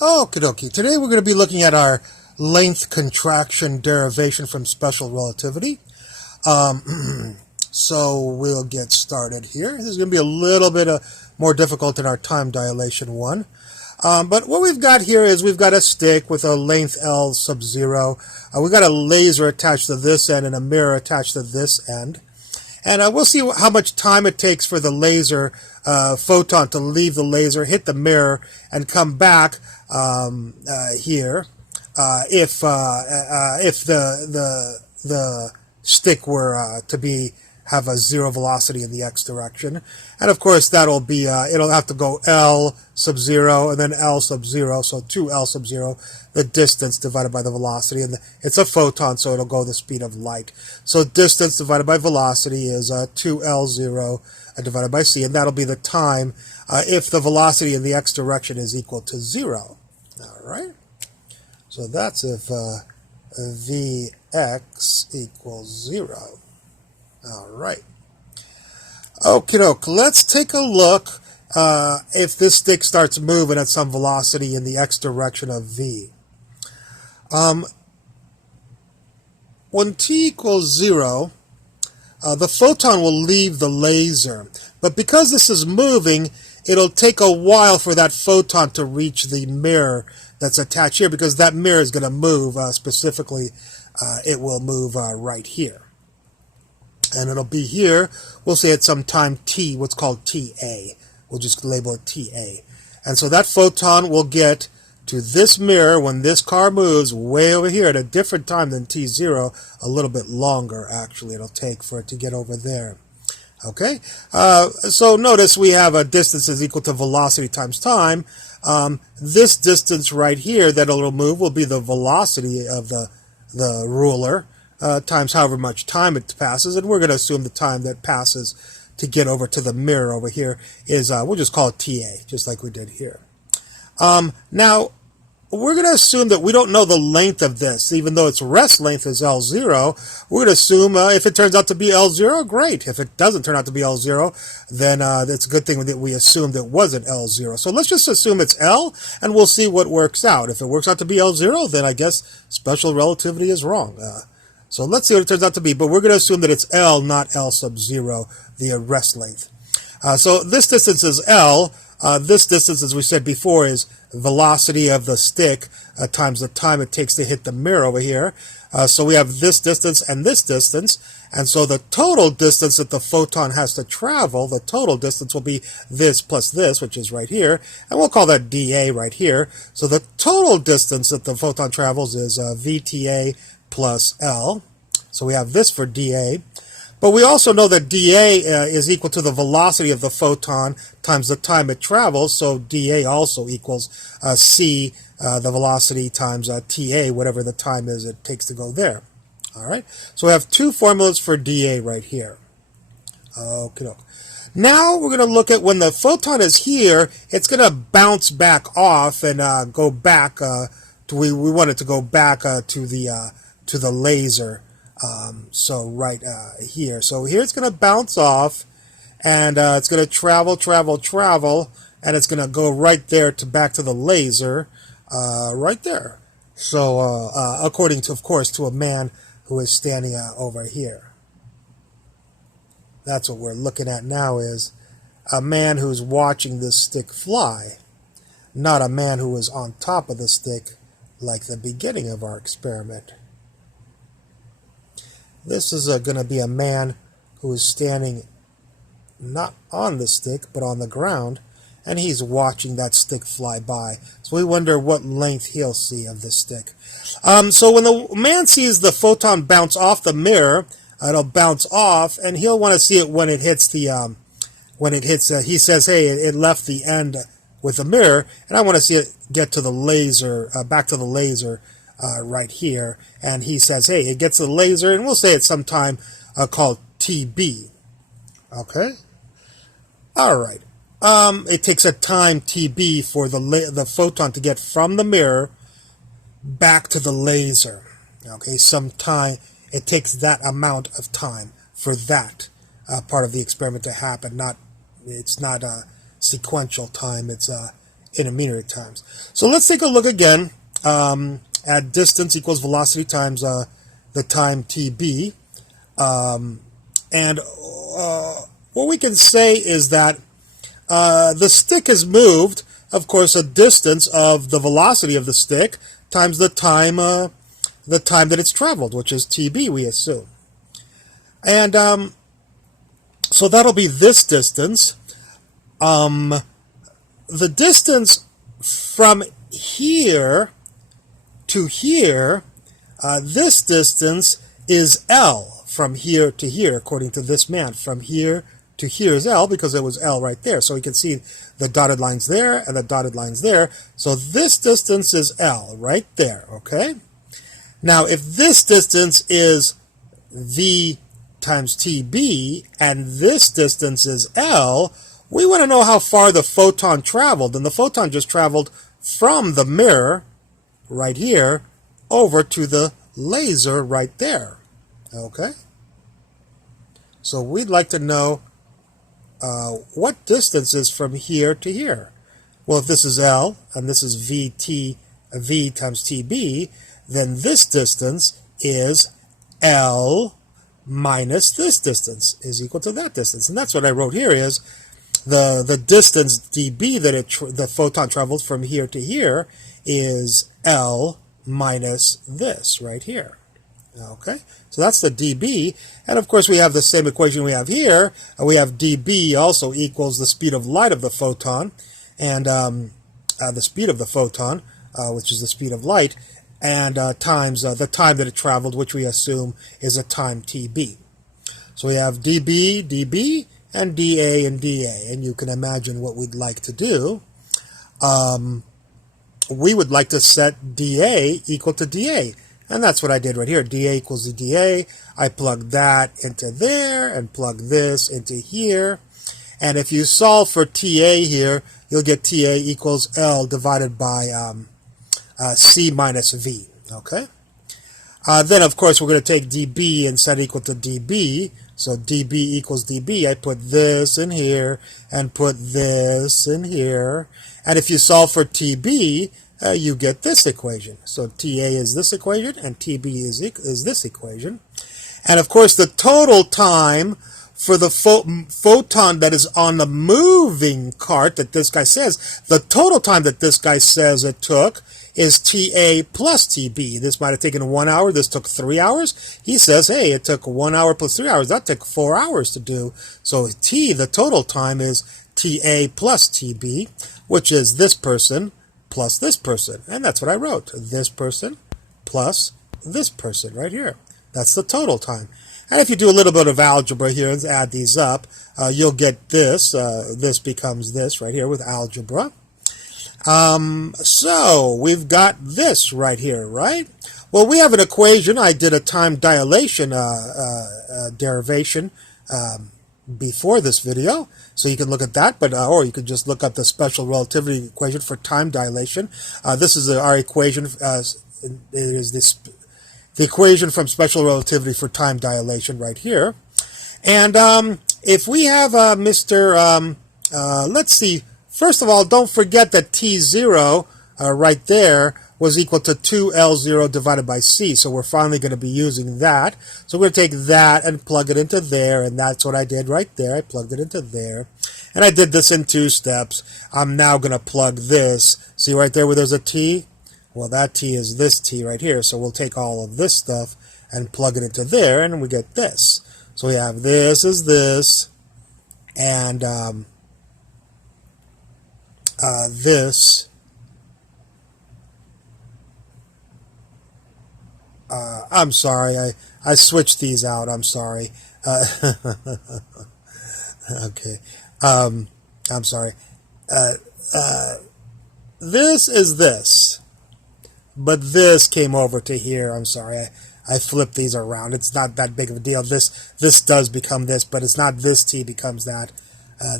Okie dokie. Today we're going to be looking at our length contraction derivation from special relativity. So we'll get started here. This is going to be a little bit more difficult than our time dilation one. But what we've got here is we've got a stick with a length L sub 0. We've got a laser attached to this end and a mirror attached to this end. And we'll see how much time it takes for the laser photon to leave the laser, hit the mirror, and come back here if the stick were to have a zero velocity in the x direction. And of course that'll be it'll have to go L sub 0 and then L sub 0, so 2L sub 0, the distance divided by the velocity, and it's a photon, so it'll go the speed of light. So distance divided by velocity is 2L0 divided by c, and that'll be the time if the velocity in the x direction is equal to 0. All right, so that's if Vx equals 0. All right. Okie doke. Let's take a look if this stick starts moving at some velocity in the x direction of v. When t equals 0, the photon will leave the laser. But because this is moving, it'll take a while for that photon to reach the mirror that's attached here, because that mirror is going to move. Specifically, it will move right here. And it'll be here, we'll say at some time t, what's called TA. We'll just label it TA. And so that photon will get to this mirror when this car moves way over here at a different time than t0, a little bit longer actually it'll take for it to get over there. Okay, so notice we have a distance is equal to velocity times time. This distance right here that it'll move will be the velocity of the ruler, times however much time it passes, and we're going to assume the time that passes to get over to the mirror over here is, we'll just call it TA, just like we did here. Now, we're going to assume that we don't know the length of this, even though its rest length is L0. We're going to assume if it turns out to be L0, great. If it doesn't turn out to be L0, then it's a good thing that we assumed it wasn't L0. So let's just assume it's L, and we'll see what works out. If it works out to be L0, then I guess special relativity is wrong. So let's see what it turns out to be, but we're going to assume that it's L, not L sub 0, the rest length. So this distance is L. This distance, as we said before, is velocity of the stick times the time it takes to hit the mirror over here. So we have this distance, and so the total distance that the photon has to travel, the total distance will be this plus this, which is right here, and we'll call that dA right here. So the total distance that the photon travels is VTA plus L. So we have this for dA. But we also know that dA is equal to the velocity of the photon times the time it travels, so dA also equals c, the velocity, times TA, whatever the time is it takes to go there. All right, so we have two formulas for dA right here. Okay. Now we're going to look at when the photon is here, it's going to bounce back off and go back. We want it to go back to the laser. So right here. So here it's going to bounce off, and it's going to travel, and it's going to go right there back to the laser, right there. So according to, of course, to a man who is standing over here. That's what we're looking at now, is a man who's watching this stick fly, not a man who is on top of the stick like the beginning of our experiment. This is going to be a man who is standing not on the stick, but on the ground, and he's watching that stick fly by. So we wonder what length he'll see of this stick. So when the man sees the photon bounce off the mirror, it'll bounce off, and he'll want to see it when it hits the, he says, hey, it left the end with the mirror, and I want to see it get to the laser, back to the laser, right here, and he says, hey, it gets to the laser, and we'll say it's some time called TB. Okay? All right. It takes a time TB for the photon to get from the mirror back to the laser. Okay, some time, it takes that amount of time for that part of the experiment to happen. It's not a sequential time, it's intermediary times. So let's take a look again at distance equals velocity times the time tb. And what we can say is that the stick has moved, of course, a distance of the velocity of the stick times the time that it's traveled, which is tb, we assume. And so that'll be this distance. The distance from here to here, this distance is L from here to here, according to this man. From here to here is L because it was L right there. So we can see the dotted lines there and the dotted lines there. So this distance is L right there, okay? Now, if this distance is V times TB and this distance is L, we want to know how far the photon traveled. And the photon just traveled from the mirror right here over to the laser right there, okay? So we'd like to know what distance is from here to here. Well, if this is L and this is V times TB, then this distance is L minus this distance is equal to that distance. And that's what I wrote here is the distance dB that the photon traveled from here to here is L minus this right here. Okay, so that's the dB, and of course we have the same equation we have here. We have dB also equals the speed of light of the photon, and the speed of the photon, which is the speed of light, and times the time that it traveled, which we assume is a time tB. So we have dB, dB, and dA and dA, and you can imagine what we'd like to do. We would like to set dA equal to dA. And that's what I did right here. dA equals to dA. I plugged that into there and plug this into here. And if you solve for TA here, you'll get TA equals L divided by C minus V. Okay? Then, of course, we're going to take dB and set equal to dB. So dB equals dB. I put this in here and put this in here. And if you solve for TB, you get this equation. So TA is this equation, and TB is this equation. And of course, the total time for the photon that is on the moving cart that this guy says, the total time that this guy says it took is TA plus TB. This might have taken 1 hour. This took 3 hours. He says, hey, it took 1 hour plus 3 hours. That took 4 hours to do. So T, the total time, is TA plus TB, which is this person plus this person. And that's what I wrote. This person plus this person right here. That's the total time. And if you do a little bit of algebra here and add these up, you'll get this. This becomes this right here with algebra. So we've got this right here, right? Well, we have an equation. I did a time dilation derivation before this video, so you can look at that, but or you could just look up the special relativity equation for time dilation. This is our equation. It is the equation from special relativity for time dilation right here. And if we have let's see. First of all, don't forget that T0 right there was equal to 2L0 divided by C. So we're finally going to be using that. So we're going to take that and plug it into there. And that's what I did right there. I plugged it into there. And I did this in 2 steps. I'm now going to plug this. See right there where there's a T? Well, that T is this T right here. So we'll take all of this stuff and plug it into there. And we get this. So we have this is this. And this, I'm sorry, I switched these out, I'm sorry. Okay, I'm sorry. This is this, but this came over to here, I'm sorry. I flipped these around. It's not that big of a deal. This does become this, but it's not this T becomes that.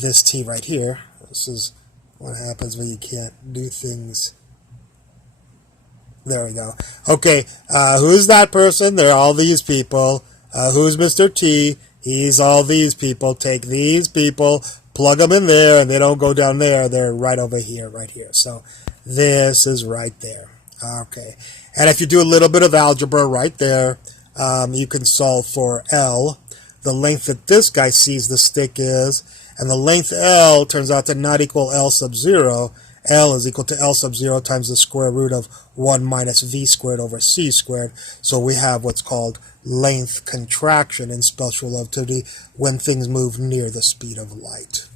This T right here. This is what happens when you can't do things. There we go. Okay, who's that person? They're all these people. Who's Mr. T? He's all these people. Take these people, plug them in there, and they don't go down there. They're right over here, right here. So this is right there. Okay. And if you do a little bit of algebra right there, you can solve for L, the length that this guy sees the stick is, and the length L turns out to not equal L sub 0. L is equal to L sub 0 times the square root of 1 minus v squared over c squared. So we have what's called length contraction in special relativity when things move near the speed of light.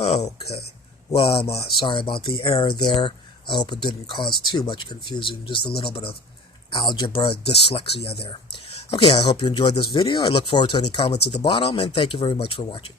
Okay. Well, I'm sorry about the error there. I hope it didn't cause too much confusion, just a little bit of algebra dyslexia there. Okay, I hope you enjoyed this video. I look forward to any comments at the bottom, and thank you very much for watching.